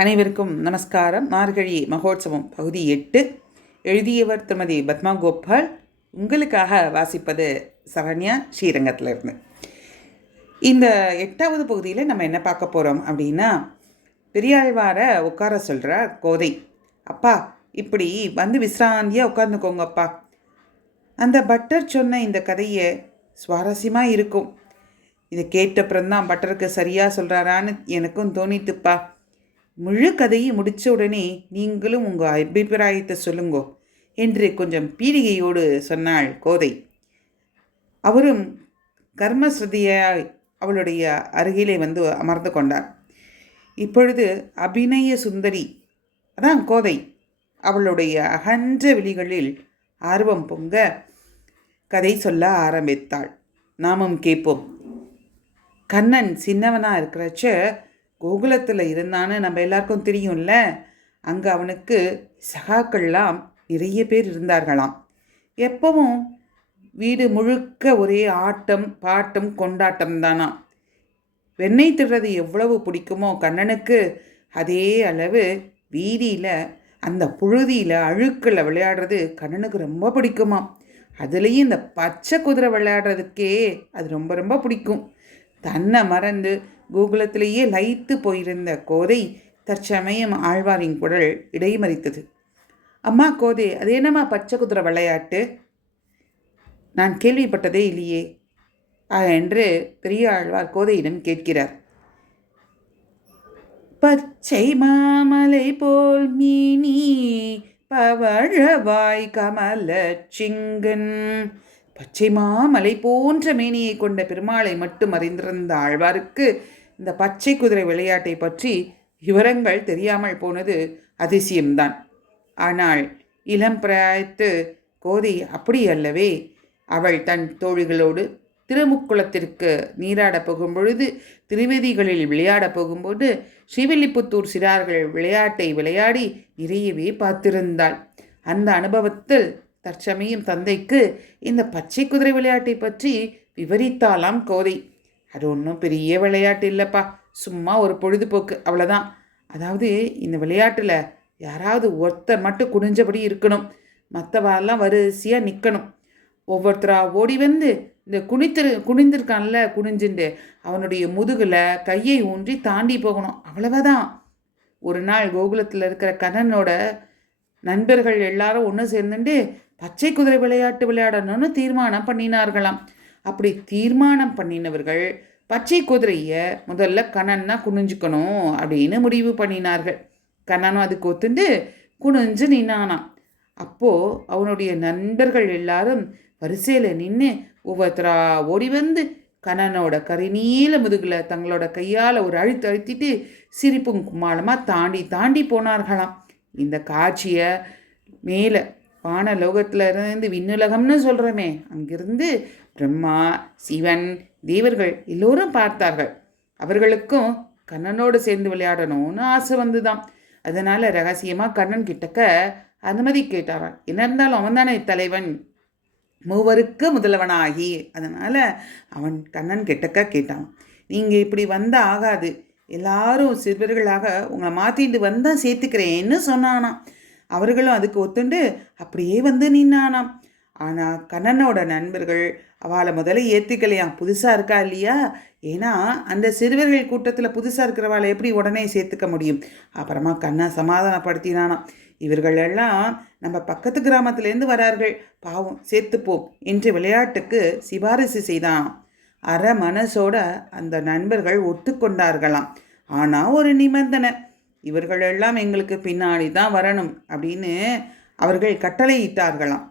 அனைவருக்கும் நமஸ்காரம். மார்கழி மகோத்சவம் பகுதி எட்டு. எழுதியவர் திருமதி பத்மா கோபால். உங்களுக்காக வாசிப்பது சரண்யா ஸ்ரீரங்கத்திலிருந்து இந்த எட்டாவது பகுதியில் நம்ம என்ன பார்க்க போகிறோம் அப்படின்னா பெரியாழ்வாரை உட்கார சொல்கிறார் கோதை. அப்பா இப்படி வந்து விசிராந்தியாக உட்காந்துக்கோங்கப்பா அந்த பட்டர் சொன்ன இந்த கதையை சுவாரஸ்யமாக இருக்கும். இதை கேட்டப்புறம்தான் பட்டருக்கு சரியாக சொல்கிறாரான்னு எனக்கும் தோணித்துப்பா முழு கதையை முடித்த உடனே நீங்களும் உங்கள் அபிப்பிராயத்தை சொல்லுங்கோ என்று கொஞ்சம் பீடிகையோடு சொன்னாள் கோதை. அவரும் கர்மஸ்ருதியாய் அவளுடைய அருகிலே வந்து அமர்ந்து கொண்டார். இப்பொழுது அபிநய சுந்தரி அதான் கோதை அவளுடைய அகன்ற விழிகளில் ஆர்வம் பொங்க கதை சொல்ல ஆரம்பித்தாள். நாமும் கேட்போம். கண்ணன் சின்னவனாக இருக்கிறச்ச கோகுலத்தில் இருந்தான்னு நம்ம எல்லாருக்கும் தெரியும்ல அங்கே அவனுக்கு சகாக்கள்லாம் நிறைய பேர் இருந்தார்களாம். எப்பவும் வீடு முழுக்க ஒரே ஆட்டம் பாட்டம் கொண்டாட்டம் தானா? வெண்ணெய் திடுறது எவ்வளவு பிடிக்குமோ கண்ணனுக்கு அதே அளவு வீதியில் அந்த புழுதியில் அழுக்கில் விளையாடுறது கண்ணனுக்கு ரொம்ப பிடிக்குமா அதுலேயும் இந்த பச்சை குதிரை விளையாடுறதுக்கே அது ரொம்ப ரொம்ப பிடிக்கும். தன்னை மறந்து கோகுலத்திலேயே லயித்து போயிருந்த கோதை தற்சமயம் ஆழ்வாரின் குரல் இடைமறித்தது. அம்மா கோதை அது என்னம்மா பச்சை குதிரை விளையாட்டு? நான் கேள்விப்பட்டதே இல்லையே என்று பெரிய ஆழ்வார் கோதையிடம் கேட்கிறார். பச்சை மாமலை போல் மீனி பவழவாய் கமல சிங்கன். பச்சை மாமலை போன்ற மேனியை கொண்ட பெருமாளை மட்டும் அறிந்திருந்த ஆழ்வாருக்கு இந்த பச்சை குதிரை விளையாட்டை பற்றி விவரங்கள் தெரியாமல் போனது அதிசயம்தான். ஆனால் இளம் பிராயத்து கோதை அப்படி அல்லவே அவள் தன் தோழிகளோடு திருமுக்குளத்திற்கு நீராடப் போகும்பொழுது திருவேதிகளில் விளையாடப் போகும்போது ஸ்ரீவில்லிபுத்தூர் சிறார்கள் விளையாட்டை விளையாடி நிறையவே பார்த்திருந்தாள். அந்த அனுபவத்தில் தற்சமயம் தந்தைக்கு இந்த பச்சை குதிரை விளையாட்டை பற்றி விவரித்தாலாம் கோதை. அது ஒன்றும் பெரிய விளையாட்டு இல்லைப்பா. சும்மா ஒரு பொழுதுபோக்கு அவ்வளோதான் அதாவது இந்த விளையாட்டில் யாராவது ஒருத்தர் மட்டும் குனிஞ்சபடி இருக்கணும். மற்றவாரெல்லாம் வரிசையாக நிற்கணும் ஒவ்வொருத்தராக ஓடி வந்து இந்த குனித்திரு குனிந்திருக்கான்ல குனிஞ்சுண்டு அவனுடைய முதுகில் கையை ஊன்றி தாண்டி போகணும். அவ்வளவுதான். ஒரு நாள் கோகுலத்தில் இருக்கிற கண்ணனோட நண்பர்கள் எல்லாரும் ஒன்று சேர்ந்துட்டு பச்சை குதிரை விளையாட்டு விளையாடணும்னு தீர்மானம் பண்ணினார்களாம். அப்படி தீர்மானம் பண்ணினவர்கள் பச்சை குதிரையை முதல்ல கண்ணன்னா குனிஞ்சுக்கணும் அப்படின்னு முடிவு பண்ணினார்கள். கண்ணனும் அதுக்கு ஒத்துண்டு குனிஞ்சு நின்னானாம். அப்போது அவனுடைய நண்பர்கள் எல்லாரும் வரிசையில் நின்று ஒவ்வொருத்தரா ஓடி வந்து கண்ணனோட கரிநீல முதுகில் தங்களோட கையால் ஒரு அழுத்து அழுத்திட்டு சிரிப்பும் குமாலமாக தாண்டி தாண்டி போனார்களாம். இந்த காட்சியை மேலே வானலோகத்தில் இருந்து விண்ணுலகம்னு சொல்கிறோமே அங்கிருந்து பிரம்மா சிவன் தேவர்கள் எல்லோரும் பார்த்தார்கள். அவர்களுக்கும் கண்ணனோடு சேர்ந்து விளையாடணும்னு ஆசை வந்துதான் அதனால் ரகசியமாக கண்ணன் கிட்டக்க அனுமதி கேட்டாரான் என்ன இருந்தாலும் அவன் தானே தலைவன் மூவருக்கு முதல்வனாகி. அதனால் அவன் கண்ணன் கிட்டக்க கேட்டான். நீங்கள் இப்படி வந்தால் ஆகாது. எல்லாரும் சிறுவர்களாக உங்களை மாற்றிட்டு வந்தால் சேர்த்துக்கிறேன்னு சொன்னானான் அவர்களும் அதுக்கு ஒத்துண்டு அப்படியே வந்து நின்னானாம். ஆனால் கண்ணனோட நண்பர்கள் அவளை முதல்ல ஏற்றுக்கலையாம் புதுசாக இருக்கா இல்லையா? ஏன்னா அந்த சிறுவர்கள் கூட்டத்தில் புதுசாக இருக்கிறவாளை எப்படி உடனே சேர்த்துக்க முடியும்? அப்புறமா கண்ணை சமாதானப்படுத்தினானாம். இவர்கள் எல்லாம் நம்ம பக்கத்து கிராமத்திலேருந்து வரார்கள். பாவம் சேர்த்துப்போம் என்று விளையாட்டுக்கு சிபாரிசு செய்தானாம் அற மனசோட அந்த நண்பர்கள் ஒத்துக்கொண்டார்களாம். ஆனால் ஒரு நிபந்தனை. இவர்களெல்லாம் எங்களுக்கு பின்னாடி தான் வரணும் அப்படின்னு அவர்கள் கட்டளையிட்டார்களாம்.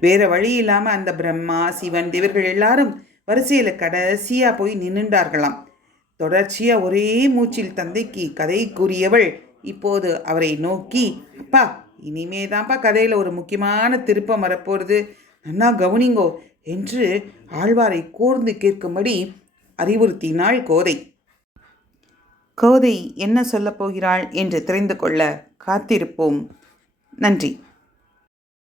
வேற வழி இல்லாமல் அந்த பிரம்மா சிவன் இவர்கள் எல்லாரும் வரிசையில் கடைசியாக போய் நின்றுண்டார்களாம் தொடர்ச்சியாக ஒரே மூச்சில் தந்தைக்கு கதை கூறியவள் இப்போது அவரை நோக்கி அப்பா இனிமே தான்ப்பா கதையில் ஒரு முக்கியமான திருப்பம் வரப்போகிறது நன்னா கவனிங்கோ என்று ஆழ்வாரை கூர்ந்து கேட்கும்படி அறிவுறுத்தினாள் கோதை. கோதை என்ன சொல்லப் போகிறாள் என்று தெரிந்து கொள்ள காத்திருப்போம். நன்றி.